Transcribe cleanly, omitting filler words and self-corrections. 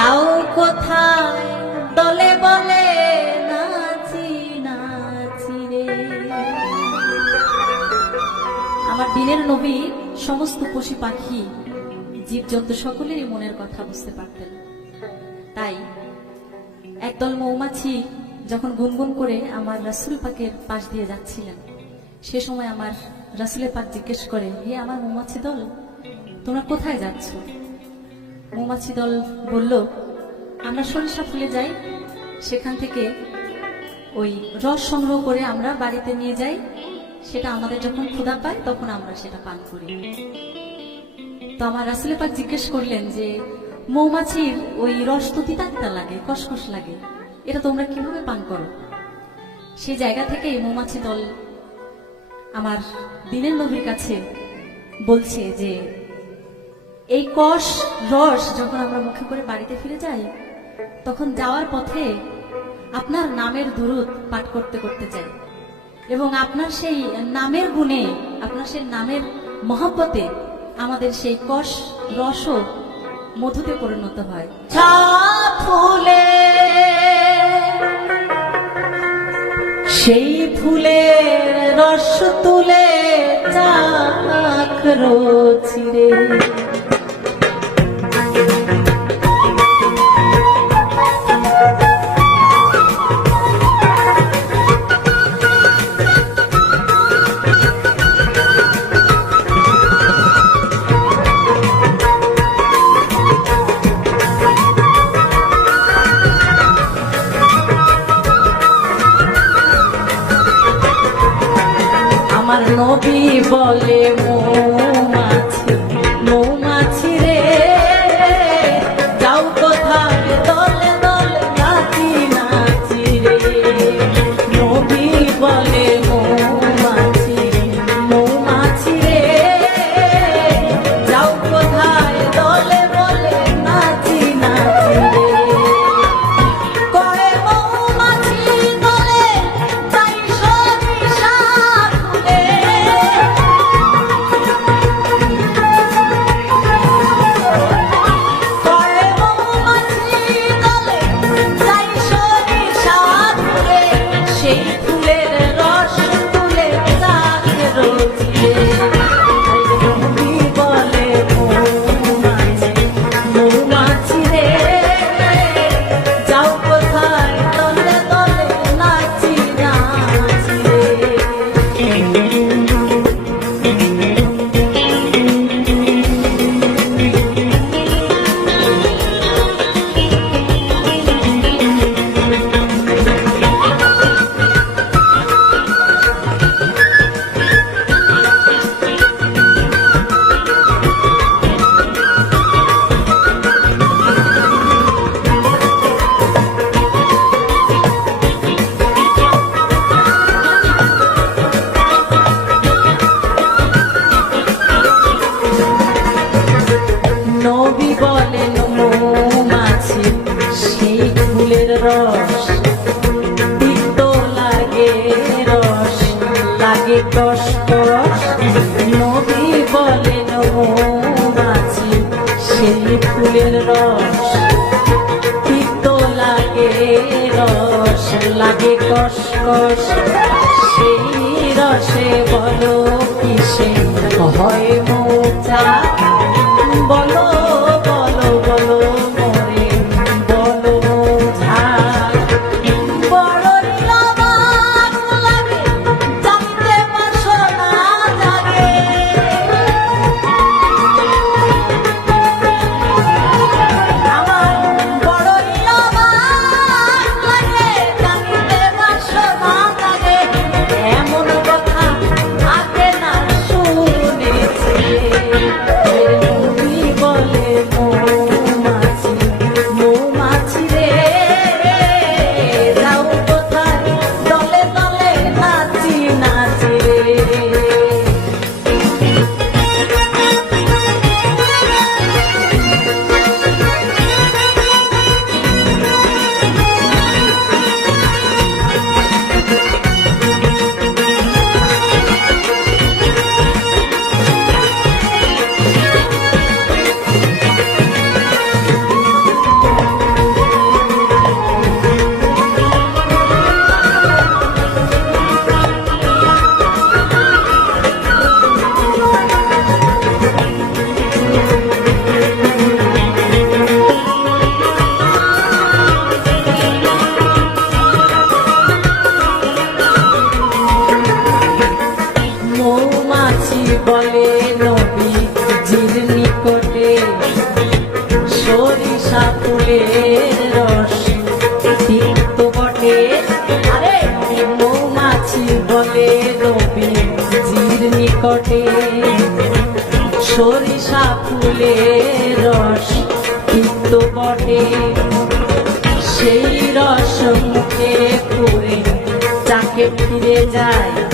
যাও কোথায় দলে বলে নাচি নাচি রে। আমার দিনের নবী সমস্ত পশু পাখি জীবজন্তু সকলেরই মনের কথা বুঝতে পারতেন। তাই একদল মৌমাছি যখন গুনগুন করে আমার রাসূল পাকের পাশ দিয়ে যাচ্ছিলেন, সে সময় আমার রাসূলের পাক জিজ্ঞেস করে, হে আমার মৌমাছি দল, তোমরা কোথায় যাচ্ছ? মৌমাছি দল বলল, আমরা সরিষা ফুলে যাই, সেখান থেকে ওই রস সংগ্রহ করে আমরা বাড়িতে নিয়ে যাই, সেটা আমাদের যখন ক্ষুধা পায় তখন আমরা সেটা পান করি। তো আমার রাসূলের পাক জিজ্ঞেস করলেন যে মৌমাছির ওই রস তো তিতা তিতা লাগে, কসকস লাগে, এটা তোমরা কিভাবে পান করো? সেই জায়গা থেকে মৌমাছি দল আমার দিনের নবীর কাছে বলছে যে এই কষ রস যখন আমরা মুখে করে বাড়িতে ফিরে যাই, তখন যাওয়ার পথে আপনার নামের দুরূদ পাঠ করতে করতে যাই, এবং আপনার সেই নামের গুণে, আপনার সেই নামের মহব্বতে আমাদের সেই কষ রসও মধুতে পরিণত হয়। ফুলে সেই ফুলের রস তুলে চাকরো চিরে। আমার নবী বলে মৌমাছি মৌমাছি রে, যাও কোথায় দলে দলে নাচি নাচি রে। নবী বলে মৌমাছি মৌমাছি রে, যাও কোথায় দলে দলে নাচি নাচি রে। করে মৌমাছি দলে যাই সরিষা ফুলে, করে মৌমাছি দলে যাই সরিষা ফুলে, সেই ফুলের রস তুলে চাকরো চিরে। নবী বলে মৌমাছি মৌমাছি রে, যাও কোথায় দলে দলে নাচি নাচি রে। নবী বলেন মৌমাছি সেই ফুলের রস তিক্ত লাগে, রস লাগে কষ কষ। নবী বলেন মৌমাছি সেই ফুলের রস তিক্ত লাগে, রস লাগে কষ কষ। সেই রসে বলো কিসে হয় মৌচা, বলো বলো বলো মরে বলো মৌঝা। বড়ই অবাক লাগে জানতে বাসনা জাগে, আমার বড়ই অবাক লাগে জানতে বাসনা জাগে। এমন কথা আগে না শুনেছি, নিকটে সরিষা ফুলের রস তিক্ত বটে, সেই রস মুখে করে যাকে ফিরে যায়